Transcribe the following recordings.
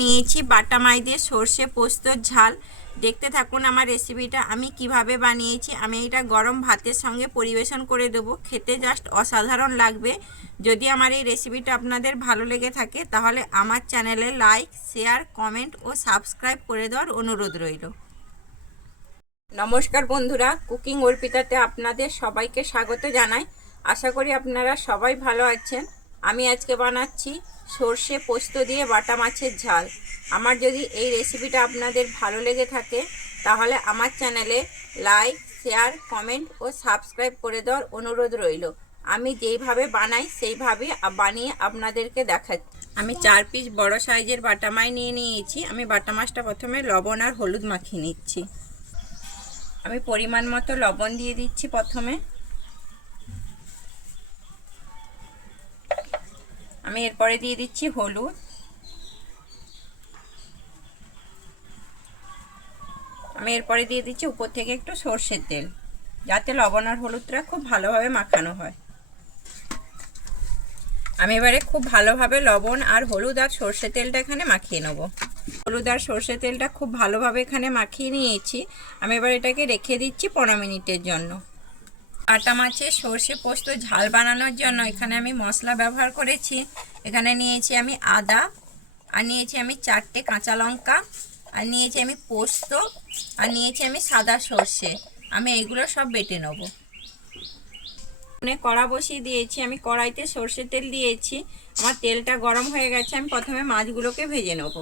নিয়েছি, বাটা মাই দিয়ে সর্ষে পোস্তর ঝাল। দেখতে থাকুন আমার রেসিপিটা আমি কীভাবে বানিয়েছি, আমি এটা গরম ভাতের সঙ্গে পরিবেশন করে দেবো। খেতে জাস্ট অসাধারণ লাগবে। যদি আমার এই রেসিপিটা আপনাদের ভালো লেগে থাকে, তাহলে আমার চ্যানেলে লাইক শেয়ার কমেন্ট ও সাবস্ক্রাইব করে দেওয়ার অনুরোধ রইল। নমস্কার বন্ধুরা কুকিং অর্পিতাতে আপনাদের সবাইকে স্বাগত জানাই। আশা করি আপনারা সবাই ভালো আছেন। আমি আজকে বানাচ্ছি সর্ষে পোস্ত দিয়ে বাটা মাছের ঝাল। আমার যদি এই রেসিপিটা আপনাদের ভালো লেগে থাকে, তাহলে আমার চ্যানেলে লাইক, শেয়ার, কমেন্ট ও সাবস্ক্রাইব করে দেওয়ার অনুরোধ রইল। আমি যেইভাবে বানাই সেইভাবে বানিয়ে আপনাদেরকে দেখাচ্ছি আমি চার পিস বড় সাইজের বাটা মাছ নিয়ে নিয়েছি। আমি বাটা মাছটা প্রথমে লবণ আর হলুদ মাখিয়ে নিচ্ছি। আমি পরিমাণ মতো লবণ দিয়ে দিচ্ছি প্রথমে। আমি এরপরে দিয়ে দিচ্ছি হলুদ। আমি এরপরে দিয়ে দিচ্ছি উপর থেকে একটু সর্ষের তেল, যাতে লবণ আর হলুদটা খুব ভালোভাবে মাখানো হয়। আমি এবারে খুব ভালোভাবে লবণ আর হলুদ আর সর্ষে তেলটা এখানে মাখিয়ে নেব। হলুদ আর সর্ষে তেলটা খুব ভালোভাবে এখানে মাখিয়ে নিয়েছি। আমি এবার এটাকে রেখে দিচ্ছি পনেরো মিনিটের জন্য। কাটা মাছের সর্ষে পোস্ত ঝাল বানানোর জন্য এখানে আমি মশলা ব্যবহার করেছি। এখানে নিয়েছি আমি আদা, আর নিয়েছি আমি চারটে কাঁচা লঙ্কা, আর নিয়েছি আমি পোস্ত, আর নিয়েছি আমি সাদা সর্ষে। আমি এইগুলো সব বেটে নেব। মানে কড়া বসিয়ে দিয়েছি, আমি কড়াইতে সর্ষে তেল দিয়েছি। আমার তেলটা গরম হয়ে গেছে, আমি প্রথমে মাছগুলোকে ভেজে নেব।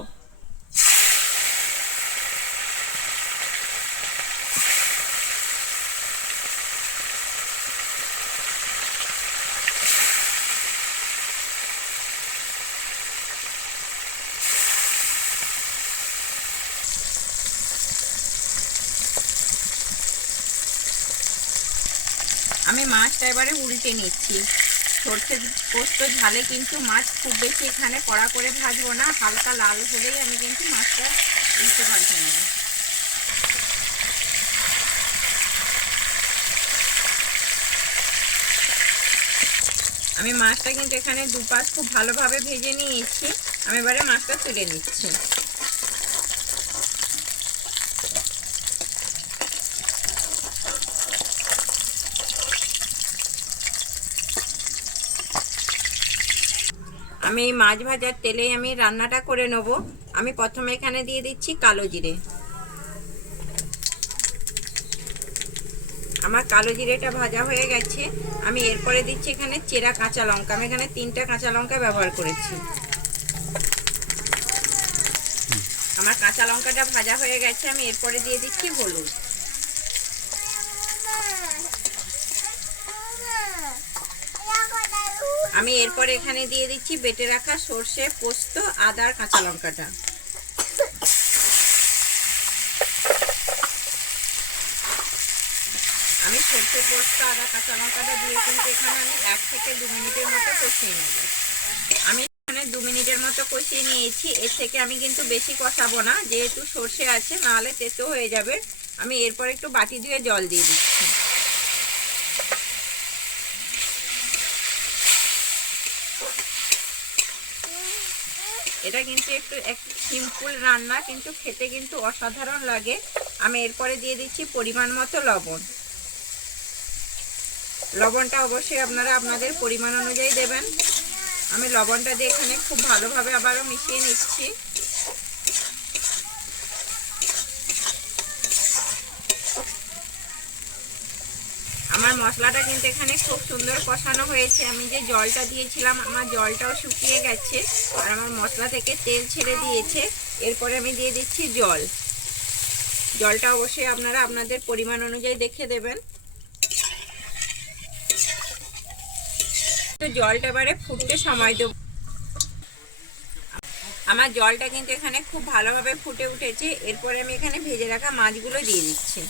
আমি মাছটা এবারে উল্টে নিচ্ছি। সর্ষে পোস্ত ঝালে কিন্তু মাছ খুব বেশি এখানে কড়া করে ভাজবো না, হালকা লাল হলেই আমি কিন্তু মাছটা উল্টে ভাজে নেব। আমি মাছটা কিন্তু এখানে দুপাশ খুব ভালোভাবে ভেজে নিয়েছি। আমি এবারে মাছটা তুলে নিচ্ছি। আমি মাছ ভাজার তেলেই আমি রান্নাটা করে নেব। আমি প্রথমে এখানে দিয়ে দিচ্ছি কালো জিরে। আমার কালো জিরেটা ভাজা হয়ে গেছে। আমি এরপরে দিচ্ছি এখানে চেরা কাঁচা লঙ্কা। আমি এখানে তিনটা কাঁচা লঙ্কা ব্যবহার করেছি। আমার কাঁচা লঙ্কাটা ভাজা হয়ে গেছে। আমি এরপরে দিয়ে দিচ্ছি হলুদ। আমি এরপরে এখানে দিয়ে দিচ্ছি বেটে রাখা সর্ষে, পোস্ত আদার কাঁচা লঙ্কাটা। আমি সর্ষে, পোস্ত, আদা, কাঁচা লঙ্কাটা দিয়ে কিন্তু এখানে আমি এক থেকে দু মিনিটের মতো কষিয়ে নেব। আমি এখানে দু মিনিটের মতো কষিয়ে নিয়েছি। এর থেকে আমি কিন্তু বেশি কষাবো না। যেহেতু সর্ষে আছে, নাহলে তেতো হয়ে যাবে। আমি এরপর একটু বাটি দিয়ে জল দিয়ে দিচ্ছি। এটা কিন্তু একটু সিম্পল রান্না, কিন্তু খেতে কিন্তু অসাধারণ লাগে। আমি এরপরে দিয়ে দিচ্ছি পরিমাণ মতো লবণ। লবণটা অবশ্যই আপনারা আপনাদের পরিমাণ অনুযায়ী দেবেন। আমি লবণটা দিয়ে এখানে খুব ভালোভাবে আবারও মিশিয়ে নিচ্ছি। আমার মশলাটা কিন্তু এখানে খুব সুন্দর কষানো হয়েছে। আমি যে জলটা দিয়েছিলাম, আমার জলটাও শুকিয়ে গেছে আর আমার মশলা থেকে তেল ছেড়ে দিয়েছে। এরপরে আমি দিয়ে দিচ্ছি জল। জলটা অবশ্যই আপনারা আপনাদের পরিমাণ অনুযায়ী দেখে দেবেন। তো জলটা এবারে ফুটতে সময় দেব। আমার জলটা কিন্তু এখানে খুব ভালোভাবে ফুটে উঠেছে। এরপরে আমি এখানে ভেজে রাখা মাছগুলো দিয়ে দিচ্ছি।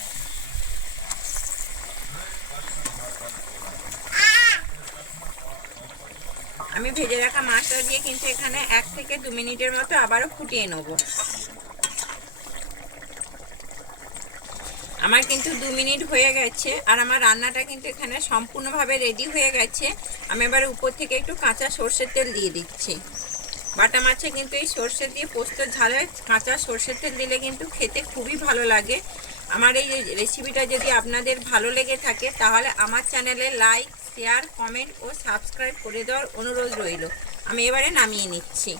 আমি ভেজে রাখা মাছটা দিয়ে কিন্তু এখানে এক থেকে দু মিনিটের মতো আবারও ফুটিয়ে নেব। আমার কিন্তু দু মিনিট হয়ে গেছে আর আমার রান্নাটা কিন্তু এখানে সম্পূর্ণভাবে রেডি হয়ে গেছে। আমি এবার উপর থেকে একটু কাঁচা সর্ষের তেল দিয়ে দিচ্ছি। বাটা মাছে কিন্তু এই সর্ষে দিয়ে পোস্ত ঝালে কাঁচা সর্ষের তেল দিলে কিন্তু খেতে খুবই ভালো লাগে। আমার এই রেসিপিটা যদি আপনাদের ভালো লেগে থাকে তাহলে আমার চ্যানেলে লাইক শেয়ার কমেন্ট ও সাবস্ক্রাইব করে দেওয়ার অনুরোধ রইল। আমি এবারে নামিয়ে নিচ্ছি।